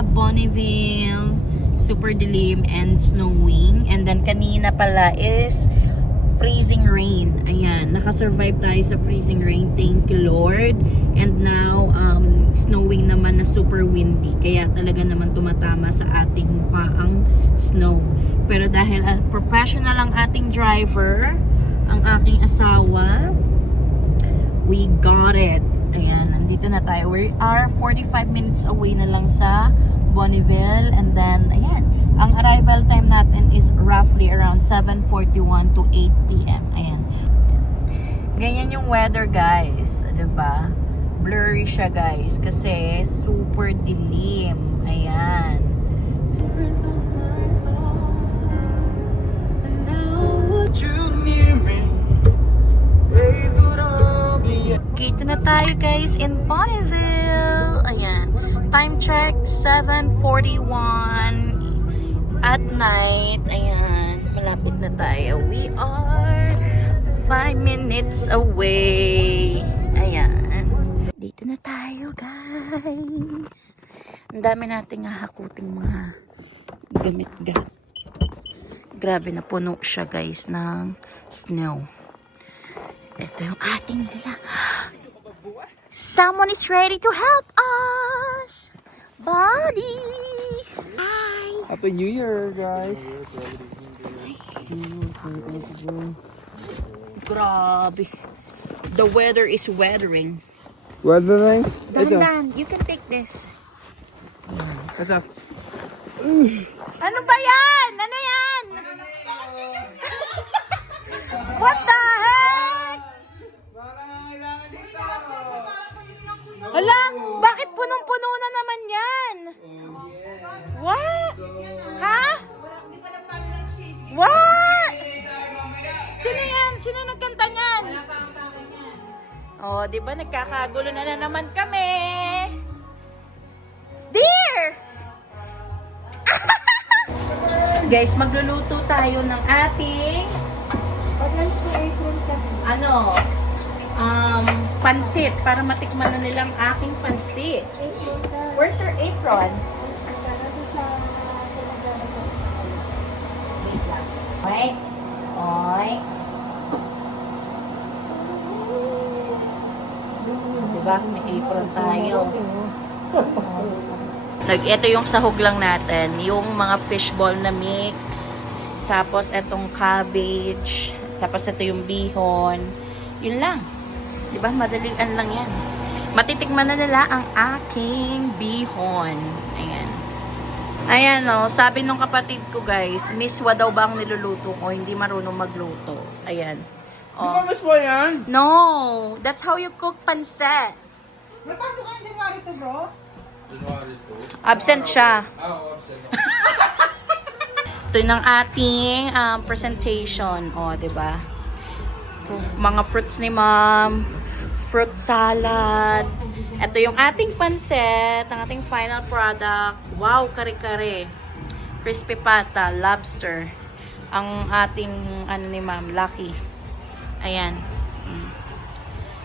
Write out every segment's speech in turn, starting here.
sa Bonneville. Super dilim and snowing. And then kanina pala is freezing rain. Ayan, nakasurvive tayo sa freezing rain. Thank you, Lord. And now, snowing naman na super windy. Kaya talaga naman tumatama sa ating mukha ang snow. Pero dahil professional ang ating driver, ang aking asawa, we got it. Ayan, nandito na tayo. We are 45 minutes away na lang sa Bonneville. And then, ayan, ang arrival time natin is roughly around 7:41 to 8 p.m. Ayan. Ganyan yung weather, guys. Diba? Blurry siya, guys. Kasi super dilim. Ayan. Dito na tayo, guys, in Bonneville. Ayan. Time check, 7:41 at night. Ayan. Malapit na tayo. We are 5 minutes away. Ayan. Dito na tayo, guys. Ang dami nating hahakuting mga gamit. Grabe na puno siya, guys, ng snow. Ito yung ating dala. Someone is ready to help us. Buddy. Hi. Happy New Year, guys. Grabe. The weather is weathering. Weathering? Dahan-dahan. You can take this. Ito. Ano ba yan? Ano yan? What the heck? Hala, bakit punong-puno na naman yan? What? Ha? What? Sino yan? Sino nagkanta niyan? Oh, di ba nagkakagulo na naman kami? Dear! Guys, magluluto tayo ng ating pansit para matikman na nilang aking pansit. Where's your apron? Oy. Oy. Diba? May apron tayo. Ito yung sahog lang natin. Yung mga fishball na mix. Tapos itong cabbage. Tapos ito yung bihon. Yun lang. Diba? Madalian lang yan. Matitikman na nila ang aking bihon. Ayan. Ayan o. Sabi nung kapatid ko, guys, miswa daw ba ang niluluto ko? Hindi marunong magluto. Ayan. Di ba miswa yan? No. That's how you cook pancit. Napasok ka ng January to, bro? Absent siya. Absent. Ito yung ating presentation. O, diba? Mga fruits ni ma'am. Fruit salad. Ito yung ating pancit. Ang ating final product. Wow, kare-kare. Crispy pata, lobster. Ang ating, ni ma'am, lucky. Ayan.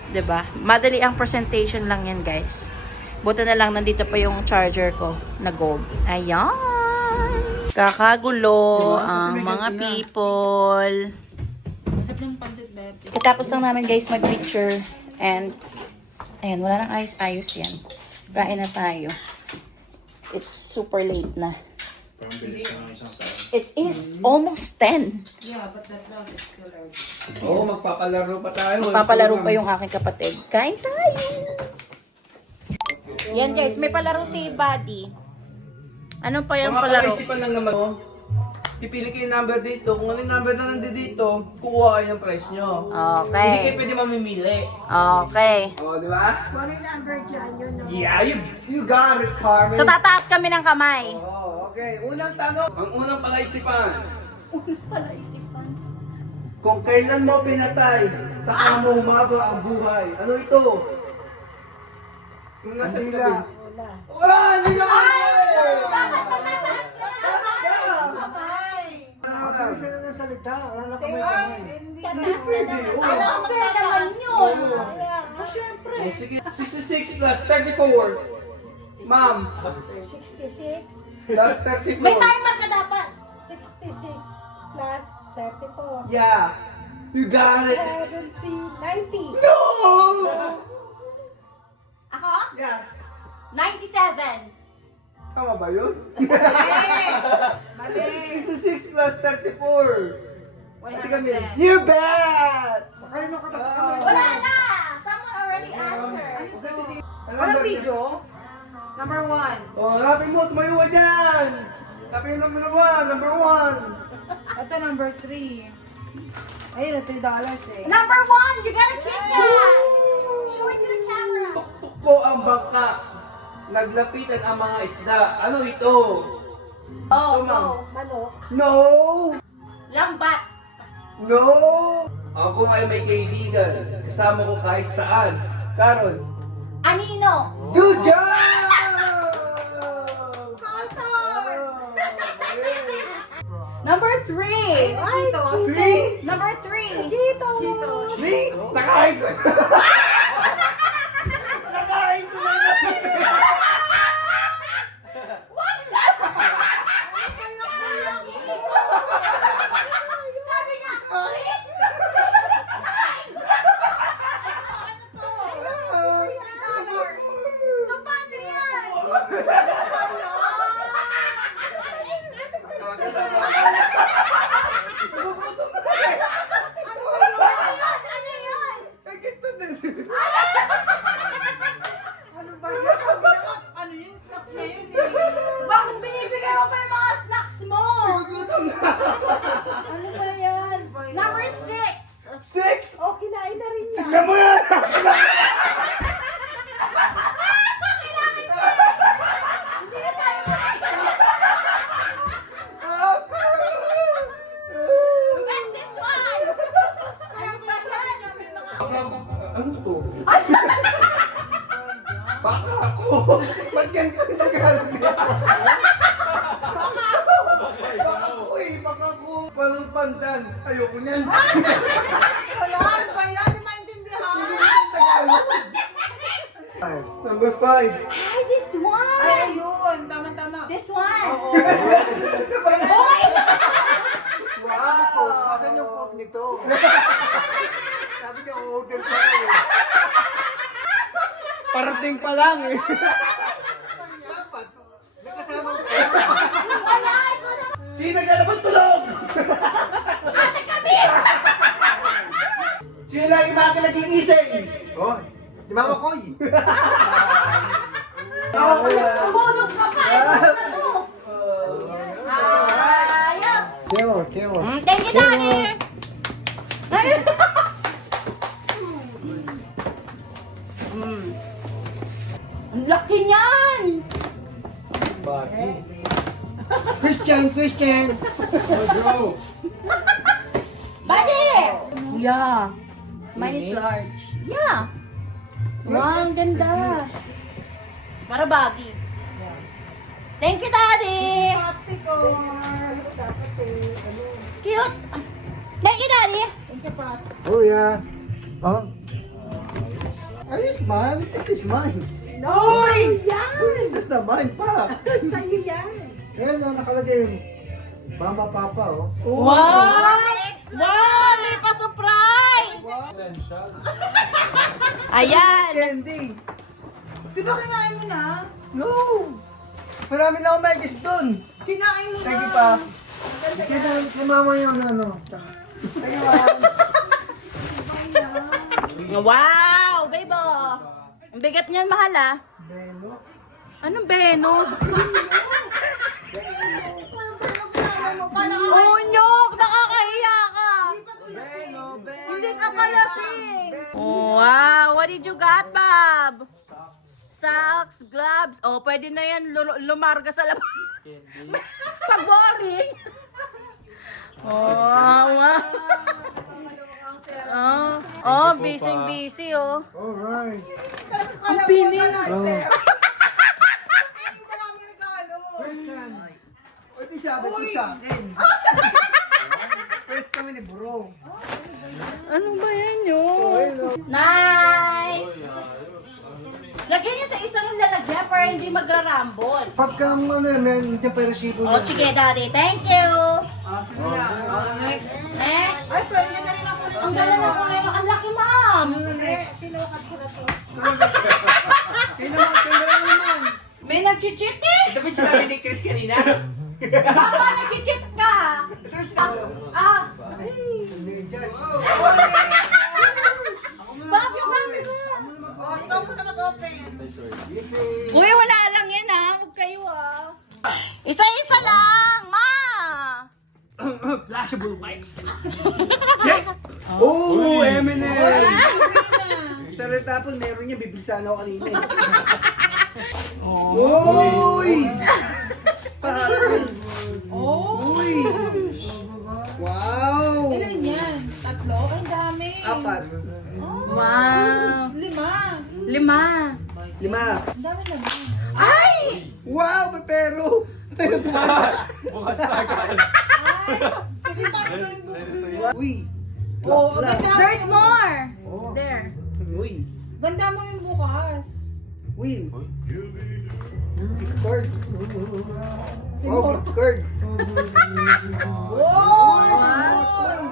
Diba? Madali ang presentation lang yan, guys. Buta na lang, nandito pa yung charger ko na gold. Ayan. Kakagulo ang mga people. Katapos lang namin, guys, mag-picture. And, ayan, wala nang ayos-ayos yan. Kain na tayo. It's super late na. It is almost 10. Yeah, but that dog is still out. Oo, magpapalaro pa tayo. Magpapalaro pa yung aking kapatid. Kain tayo! Yan, guys, may palaro si Buddy. Ano pa yung palaro? Mga palaisipan lang naman. Pipili kayo yung number dito. Kung ano yung number na nandito, kukuha kayo ng price nyo. Hindi kayo Okay. pwede mamimili. Okay. Oo, di ba? Kung ano yung number dyan, yun na. Yeah, you got it, Carmen. So, tataas kami ng kamay. Oh, okay. Unang tanong. Ang unang palaisipan. Palaisipan. Kung kailan mo pinatay sa amo humaba ang buhay. Ano ito? Yung nasa Wala. Hindi ka Hindi sila nasalita. Wala na kami kamay. Hindi pwede. Alam ko naman yun. Siyempre. Sige, 66 plus 34. Ma'am, 66. plus 34. May timer ka dapat. 66 plus 34. Yeah. You got it. 70, 90. No! Ako? Yeah. 97. Tama ba yun? Mali. 66 plus 34. Pati kami. 110. You bet! Sakay mo ka Wala na! Someone already answered. Ano to? Alam Walang ba- video? Number 1. Oh, hanapin mo, tumayo ka dyan! Hanapin mo number 1, number 1. Ito number 3. Ayun, $3 eh. Number 1, you gotta keep that! Show it to the camera. Tuktok ko ang bangka. Naglapitan ang mga isda. Ano ito? Oh, Ito, ma'am. no. Manok. No! Lambat. No! Ako ay may kaibigan. Kasama ko kahit saan. Carol. Anino. Good job! Number 3. Cheetos. 3? Number 3. Cheetos. 3? Nakain ko na! Nakain ko na! Sabi niya, so paano yan? Nagugutom na tayo! Ano yun? Ay, ganito din. Ano ba yun? Sabi na nga, ano yun? Stocks na yun eh. Bakit binibigay mo pa yung mga snacks mo? Nagugutom na! Ano ba yan? Number 6. 6? Oh, kinain na rin niya. Tignan mo yan! Hindi na tayo Get this one! Kaya pala yan. Ano to? Baka ako! Ba't ganito yung Tagalog nito? Baka ako eh! Baka ako! Parang pandan! Ayoko niyan! Wala, ano ba yan? Di maintindihan. Tagalog! Number 5. Ay, this one! Ay, ayun. Tama-tama. This one! Oo. Diba na? Hoy! Wow! Asan yung fork nito? Sabi niya, order pa eh. Parating pa lang eh! Dapat, nakasama ko. Wala! Ikaw naman! Sino naglalabang tulog? Ate kami! Sino lagi mga nagigising? Oh, di Mama Koy. Tumulog ka pa! Ano? Ayos! Kero. Thank you, Daddy! Ang laki niyan! Christian. Buddy! Yeah. Mine is large. Yeah. Wow, ang ganda. Para baggy. Thank you, Daddy! Popsicle. Cute! Thank you, Daddy! Oh yeah. Oh. Are you smile? I think it's mine. Uy! Uy, that's not mine pa. Sa'yo yan. Ayan na, nakalagay yung Mama Papa oh. Wow! Wow! May pa-surprise! Ayan! Candy! Di ba kinain mo na? No! Marami na ako may guess doon! Kinain mo na. Thank you pa! Kay Mama yung ano. Wow! Bebo! Ang bigat niyan, mahal ah. Beno. Anong Beno? Oh, Nyok! Nakakahiya ka! Hindi ka pala sing! Wow! What did you got, Bob? Socks, gloves. Oh, pwede na yan lumarga sa labas. Pag boring. Oh, wow. Oh, busy, oh. Alright. Ang pinin. Pwede siya, ba't ito sa akin? First kami ni Bro. Ano ba yan yun? Nice! Lagyan niyo sa isang lalagyan para hindi magra-rumble. Pagka ano, may pa resibo Oh, sige, Daddy. Thank you. Sige na. Next. Next. Ay, pwede na rin ako. Ang ganda na ngayon. Ang laki, ma'am. Sinukat ko na to. Kailangan naman. May nag-cheat eh. Ito ba sinabi ni Chris kanina? Baka nag-cheat ka. Ah. Hindi dyan. Bakit yung camera? Oh, ikaw muna mag-open. Uy, wala lang yan ha. Huwag kayo ha. Isa-isa lang, ma. Flashable wipes. Oh, M&M! Sabrina. Sa retapon, meron niya. Bibilisan ako kanina eh. Uy! Paris! Oh. Uy! Wow! Ilan yan? 3? Ang dami. 4. Oh, Wow. 5. 5. 5. Ang dami naman. Ay! Wow! Pepero! Bukas na agad. Ay, kasi parang galing bukas. Uy! Oh, ganda mo. There's more. Oh. There. Uy! Ganda mo yung bukas. Uy! Card! Oh, card! Wow!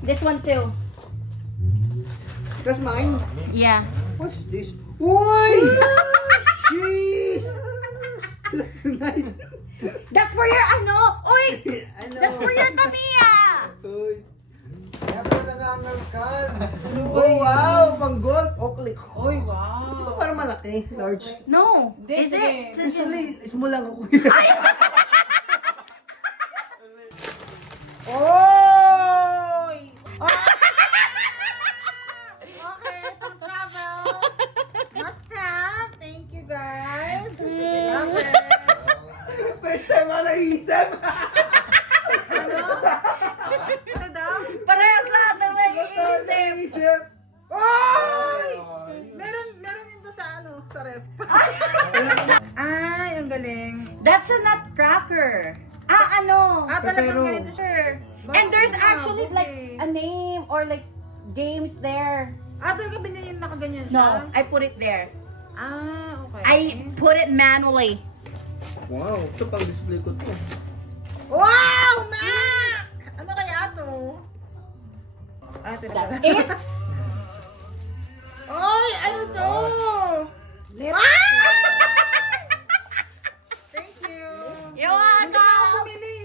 This one too. That's mine. Yeah. What's this? Uy! Jeez! Nice! That's for your ano? Uy! Ano? That's for your Tamiya! Uy! Kaya pala nangangalkal. Oh, wow! Pang gold! Oh, click. Oy, Ito wow. parang malaki. Large. No. Hindi, Is sige. it? Usually, small lang ako. Oy! Okay, pang travel. Must have. Thank you, guys. Love it. First time ako naisip. Ano daw? Parehas lahat na may iisip. Naisip. Oy! Meron yun to sa ano, sa ref. Ay, ang galing. That's a nutcracker. Ah, ano? Ah, talagang Pero- ganito siya. And there's Ah, actually okay. like a name or like games there. Ah, talaga binigyan nakaganyan siya? No, I put it there. Ah, okay. I put it manually. Wow, ito pang display ko to. Wow, Mac! Ano kaya to? Ah, That's it. Oy, ano to? Ah! Thank you. You're Hindi na ako welcome. bumili.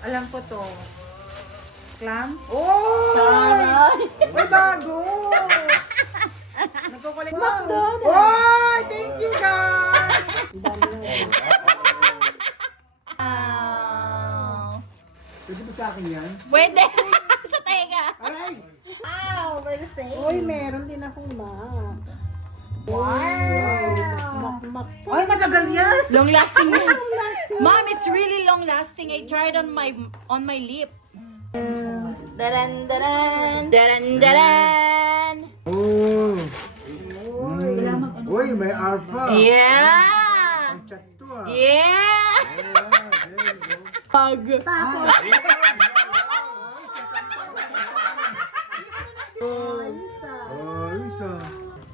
Alam ko to. Clam? Oh! May bago! Nagkukulit mo. Oy! Thank you, guys! Wow. Pwede ba sa akin yan? Pwede. Sa tega. Aray! Wow, we're the same. Uy, meron din akong map. Wow! Ay, matagal yan! Long lasting. Mom, it's really long lasting. I tried on my lip. Daran daran daran daran. Oh! Uy, may arpa. Yeah. Ang chat to ah. Yeah. Pag. Oh, isa.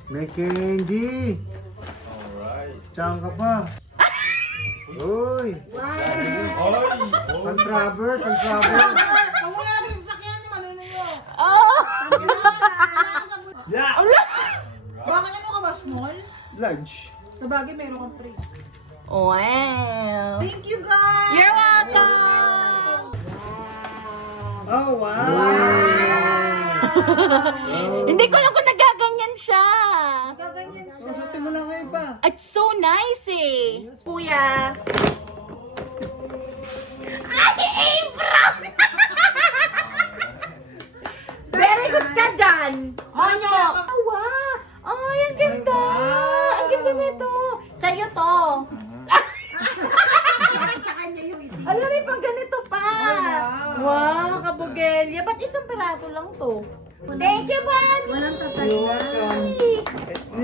May candy. Alright. Saan ka pa? Uy! Pan-travel, pan-travel. Kung wala natin sasakyan, di manunulog. Oh. Yeah! Bakit ano ka ba, small? Large. Sa bagay, meron kang free. Wow. Thank you, guys! You're welcome. Oh, wow! Hindi ko lang kung nagaganyan siya. Gaganyan siya. Oh, satin mo lang kayo pa. It's so nice eh. Kuya. Ay, April! Very good ka dyan. Ano? Wow. Ay, ang ganda. Ang ganda nito. Sa'yo to. Sa kanya yung hindi. Alam mo, pang ganito pa. Wow, kabugelya. Ba't isang peraso lang to? Thank you, Bunny. Walang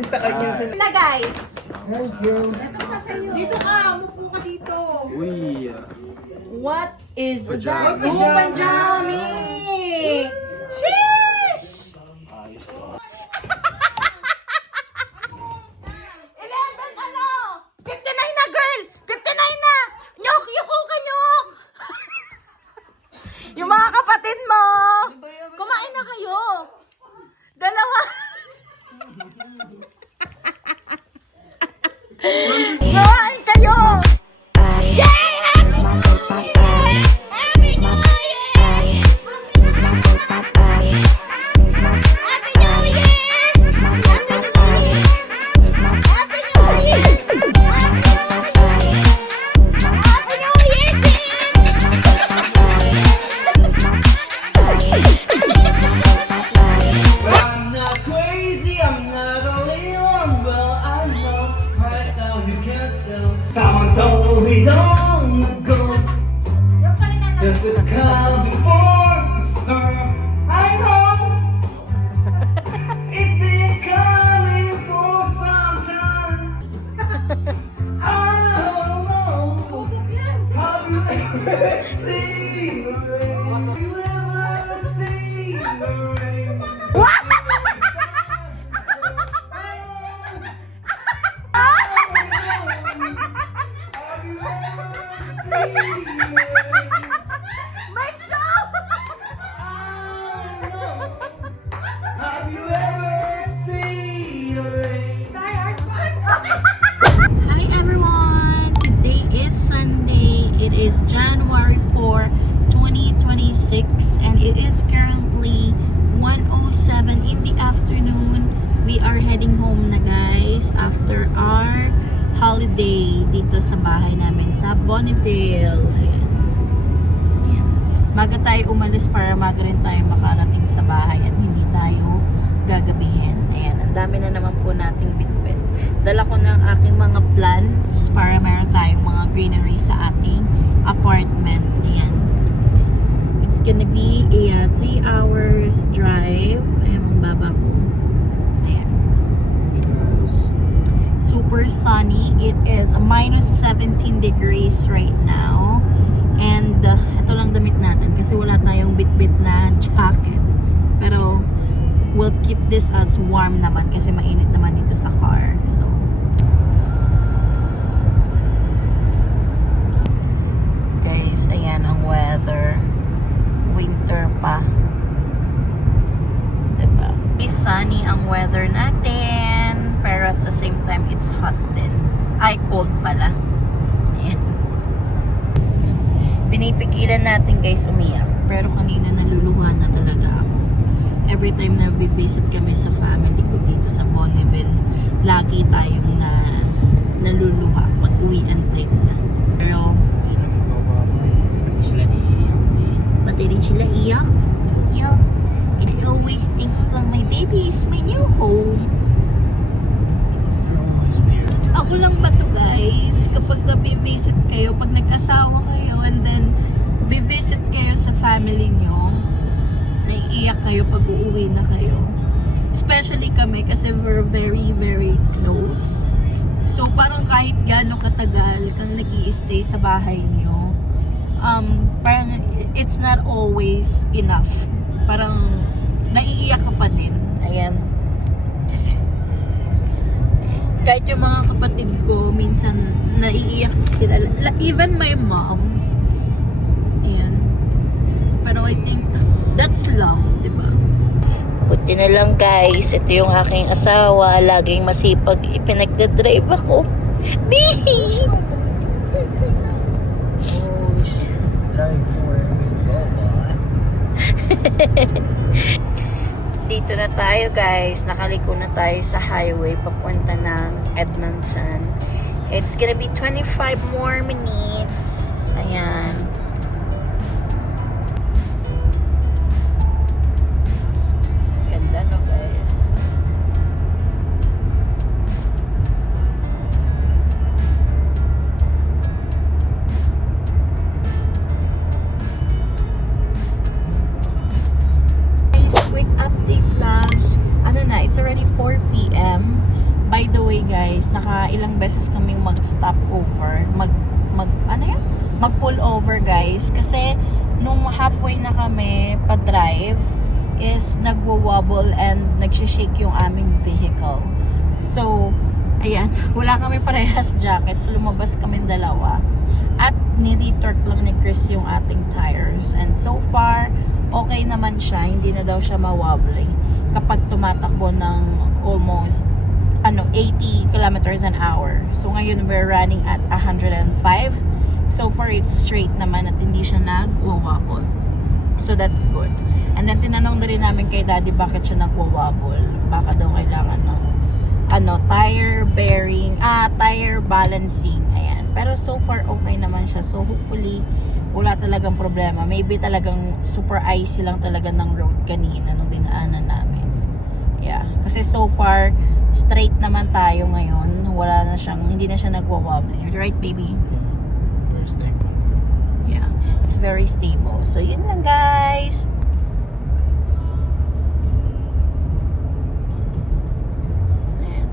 Sa kanya sa... na, guys. Thank you. Dito ka, mupo ka dito. Uy! What is Pajama. that? Oh, panjami! Sheesh! Noon kayo! I'm not crazy, I'm not only one, but I know right now you can't tell. Someone told me long ago, there's a calm before the storm. I know it's been coming for some time. I don't know, have you ever seen the rain? Have you ever seen the rain? May show! Have you ever seen a rain? Hi everyone! Today is Sunday. It is January 4, 2026 and it is currently 1:07 in the afternoon. We are heading home na guys after our holiday dito sa bahay namin sa Bonneville. Ayan. Ayan. Maga tayo umalis para maga rin tayo makarating sa bahay at hindi tayo gagabihin. Ayan, ang dami na naman po nating bitbit. Dala ko ng aking mga plants para meron tayong mga greenery sa ating apartment. Ayan. It's gonna be a 3 hours drive. Ayan, ang baba ko. Ayan. Super sunny. It is minus 17 degrees right now. And ito lang damit natin kasi wala tayong bit-bit na jacket. Pero we'll keep this as warm naman kasi mainit naman dito sa car. So guys, ayan ang weather. Winter pa. Diba? It's sunny ang weather natin. Pero at the same time, it's hot din. Ay, cold pala. Ayan. Pinipigilan natin guys umiyak. Pero kanina naluluha na talaga ako. Every time na visit kami sa family ko dito sa Bonneville, lagi tayong naluluha pag uwian time na. Pero, pati rin sila iyak. Iyak. And I always think lang my baby is my new home. Ako lang ba to guys? Kapag visit kayo, pag nag-asawa kayo and then visit kayo sa family nyo, naiiyak kayo pag uuwi na kayo. Especially kami kasi we're very, very close. So parang kahit gaano katagal kang nag-i-stay sa bahay nyo, parang it's not always enough. Parang naiiyak ka pa din. Ayan. Kahit yung mga kapatid ko, minsan naiiyak sila. Even my mom. Ayan. Pero I think that's love, diba? Buti na lang guys, ito yung aking asawa. Laging masipag ipinagdadrive ako. Bee! Drive where we go, boy. Dito na tayo guys. Nakaliko na tayo sa highway papunta ng Edmonton. It's gonna be 25 more minutes. Ayan. Ganda no guys. Quick update lang. Ano na, it's already 4 p.m. By the way guys, ilang beses kaming mag-stop over. Mag-pull over guys. Kasi nung halfway na kami pa-drive, is nagwo-wobble and nagsishake yung aming vehicle. So, ayan, wala kami parehas jacket. So, lumabas kami dalawa. At ni-retorque lang ni Chris yung ating tires. And so far, okay naman siya. Hindi na daw siya ma-wobbly kapag tumatakbo ng almost 80 kilometers an hour. So ngayon we're running at 105. So far it's straight naman at hindi siya nag-wobble. So that's good. And then tinanong na rin namin kay Daddy bakit siya nag-wobble. Baka daw kailangan ng tire bearing, tire balancing. Ayan. Pero so far okay naman siya. So hopefully wala talagang problema. Maybe talagang super icy lang talaga ng road kanina nung dinaanan namin. Yeah. Kasi so far straight naman tayo ngayon. Wala na siyang, hindi na siya nagwa-wobbly. Right, baby? Very stable. Yeah. It's very stable. So, yun lang, guys. Ayan.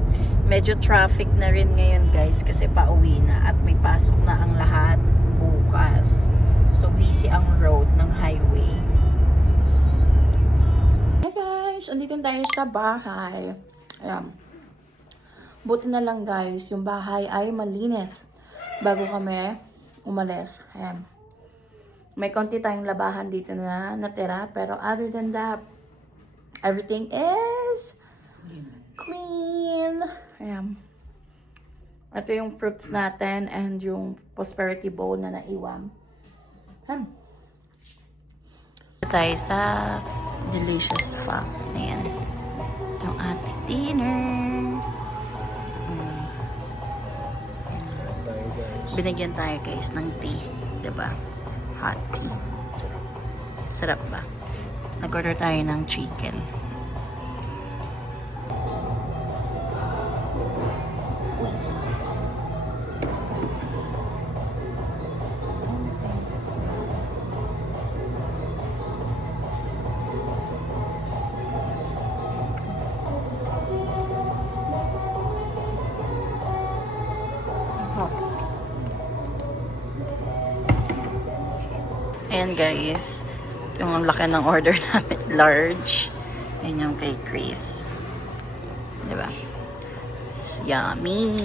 Medyo traffic na rin ngayon, guys, kasi pauwi na at may pasok na ang lahat bukas. So, busy ang road ng highway. Hey, guys! Andito tayo sa bahay. Ayan. Buti na lang, guys, yung bahay ay malinis bago kami umalis. Ayan. May konti tayong labahan dito na natira. Pero other than that, everything is clean. Ayan. Ito yung fruits natin and yung prosperity bowl na naiwan. Ayan. Tayo sa delicious fun. Ayan. Yung ating dinner. Binigyan tayo, guys, ng tea. Diba? Hot tea. Sarap ba? Nag-order tayo ng chicken. Ayan, guys. Yung laki ng order namin. Large. Ayan yung kay Chris. Diba? It's yummy.